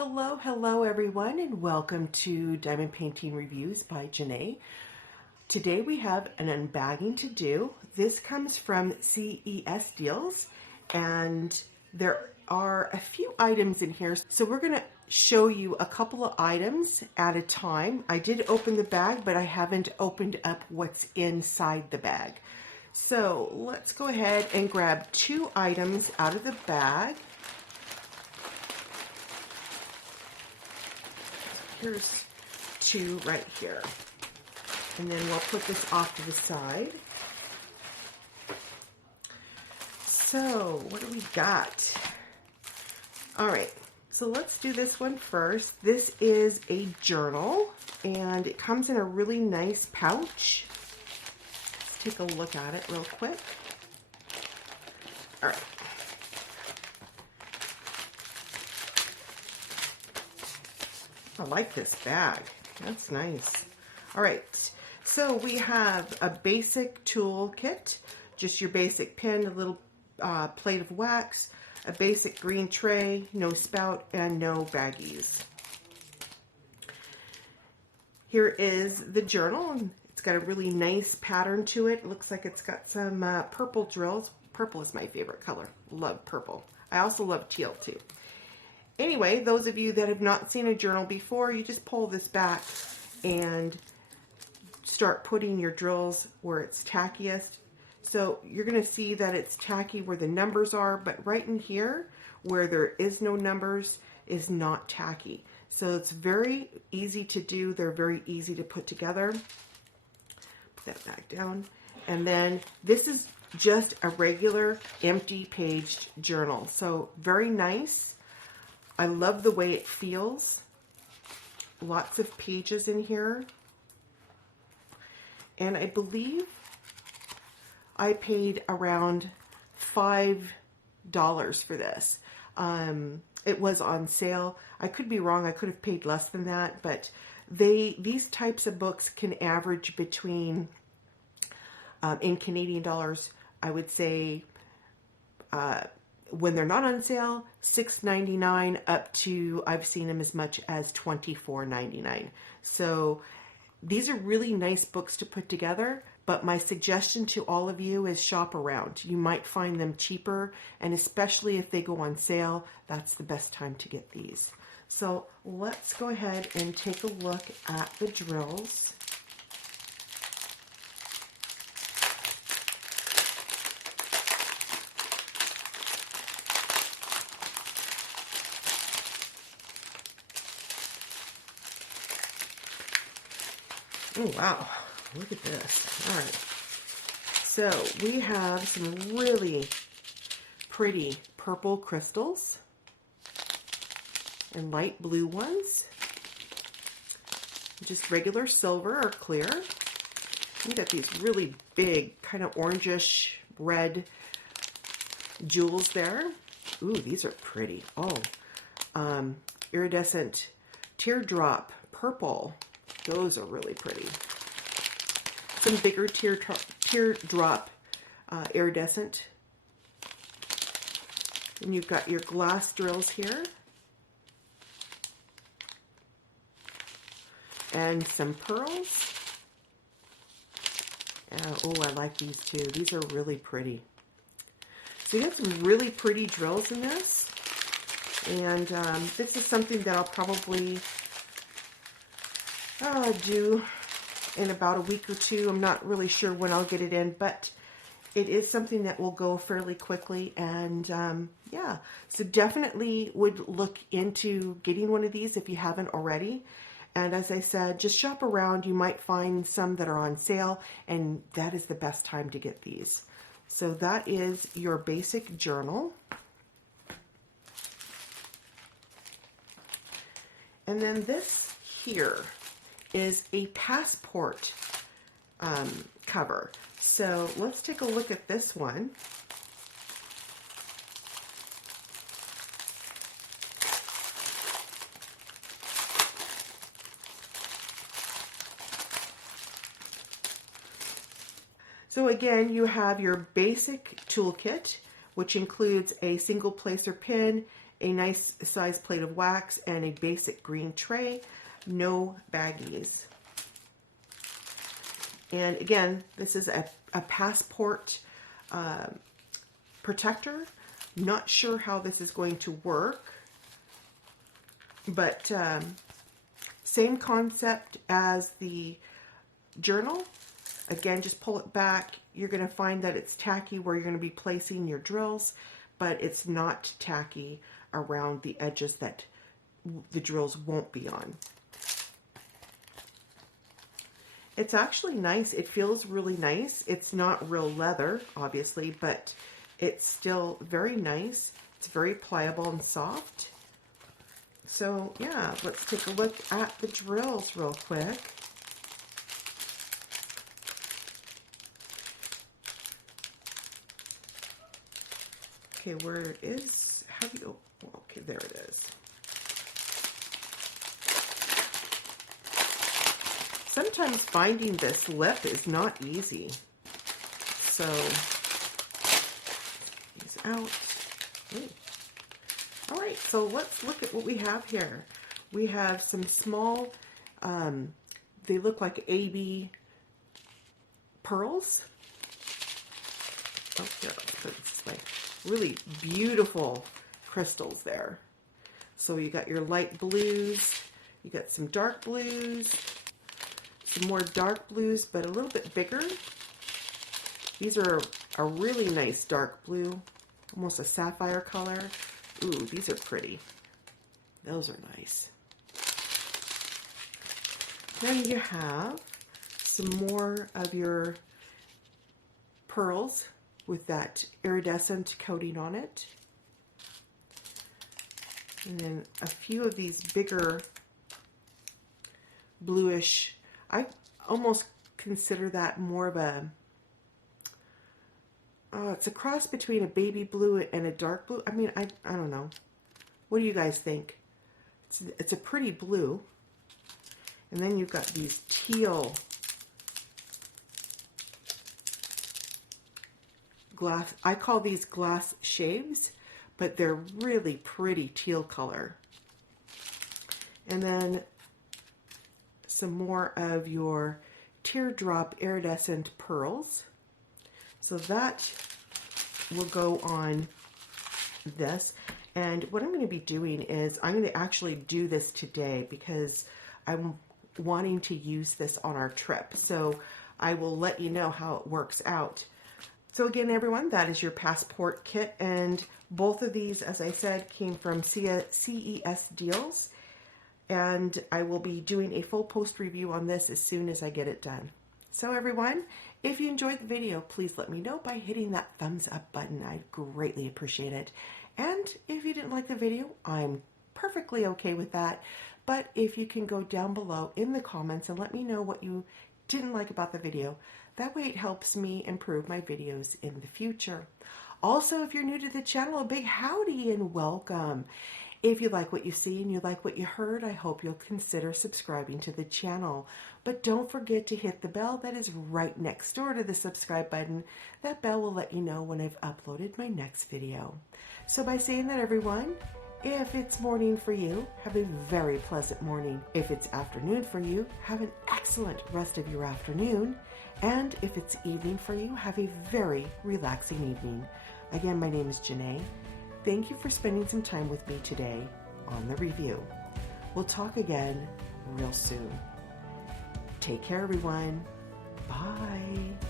Hello everyone, and welcome to Diamond Painting Reviews by Jene. Today we have an unbagging to do. This comes from CESDeals, and there are a few items in here. So we're going to show you a couple of items at a time. I did open the bag, but I haven't opened up what's inside the bag. So let's go ahead and grab two items out of the bag. Here's two right here. And then we'll put this off to the side. So, what do we got? All right, so let's do this one first. This is a journal, and it comes in a really nice pouch. Let's take a look at it real quick. All right. I like this bag. That's nice. All right, so we have a basic tool kit, just your basic pen, a little plate of wax, a basic green tray, no spout, and no baggies. Here is the journal. It's got a really nice pattern to it. It looks like it's got some purple drills. Purple is my favorite color. Love purple. I also love teal too. Anyway, those of you that have not seen a journal before, you just pull this back and start putting your drills where it's tackiest. So you're going to see that it's tacky where the numbers are, but right in here where there is no numbers is not tacky. So it's very easy to do. They're very easy to put together. Put that back down. And then this is just a regular empty paged journal. So very nice. I love the way it feels. Lots of pages in here. And I believe I paid around $5 for this. It was on sale. I could be wrong. I could have paid less than that, but these types of books can average between, in Canadian dollars, I would say, when they're not on sale, $6.99 up to, I've seen them as much as $24.99. So these are really nice books to put together, but my suggestion to all of you is shop around. You might find them cheaper, and especially if they go on sale, that's the best time to get these. So let's go ahead and take a look at the drills. Oh, wow. Look at this. All right. So we have some really pretty purple crystals and light blue ones. Just regular silver or clear. We got these really big, kind of orangish red jewels there. Ooh, these are pretty. Oh, iridescent teardrop purple. Those are really pretty. Some bigger teardrop iridescent. And you've got your glass drills here. And some pearls. Oh, I like these too. These are really pretty. So you have some really pretty drills in this. And this is something that I'll probably do in about a week or two. I'm not really sure when I'll get it in, but it is something that will go fairly quickly. And yeah, so definitely would look into getting one of these if you haven't already. And as I said, just shop around. You might find some that are on sale, and that is the best time to get these. So that is your basic journal. And then this here is a passport cover. So let's take a look at this one. So again, you have your basic toolkit, which includes a single placer pen, a nice size plate of wax, and a basic green tray. No baggies. And again, this is a passport protector. Not sure how this is going to work, but same concept as the journal. Again, just pull it back. You're going to find that it's tacky where you're going to be placing your drills, but it's not tacky around the edges that the drills won't be on. It's actually nice. It feels really nice. It's not real leather, obviously, but it's still very nice. It's very pliable and soft. So yeah, let's take a look at the drills real quick. Okay, where it is, how do you, okay, there it is. Sometimes finding this lip is not easy. So, these out. Ooh. All right, so let's look at what we have here. We have some small, they look like AB pearls. Oh, here, let's put it this way. Really beautiful crystals there. So you got your light blues, you got some dark blues, some more dark blues, but a little bit bigger. These are a really nice dark blue, almost a sapphire color. Ooh, these are pretty. Those are nice. Then you have some more of your pearls with that iridescent coating on it. And then a few of these bigger bluish, I almost consider that more of a, it's a cross between a baby blue and a dark blue. I mean, I don't know. What do you guys think? It's a pretty blue. And then you've got these teal glass, I call these glass shaves, but they're really pretty teal color. And then some more of your teardrop iridescent pearls. So that will go on this. And what I'm going to be doing is I'm going to actually do this today because I'm wanting to use this on our trip. So I will let you know how it works out. So again, everyone, that is your passport kit. And both of these, as I said, came from CESDeals. And I will be doing a full post review on this as soon as I get it done. So everyone, if you enjoyed the video, please let me know by hitting that thumbs up button. I'd greatly appreciate it. And if you didn't like the video, I'm perfectly okay with that. But if you can go down below in the comments and let me know what you didn't like about the video, that way it helps me improve my videos in the future. Also, if you're new to the channel, a big howdy and welcome. If you like what you see and you like what you heard, I hope you'll consider subscribing to the channel. But don't forget to hit the bell that is right next door to the subscribe button. That bell will let you know when I've uploaded my next video. So by saying that, everyone, if it's morning for you, have a very pleasant morning. If it's afternoon for you, have an excellent rest of your afternoon. And if it's evening for you, have a very relaxing evening. Again, my name is Jene. Thank you for spending some time with me today on the review. We'll talk again real soon. Take care, everyone. Bye.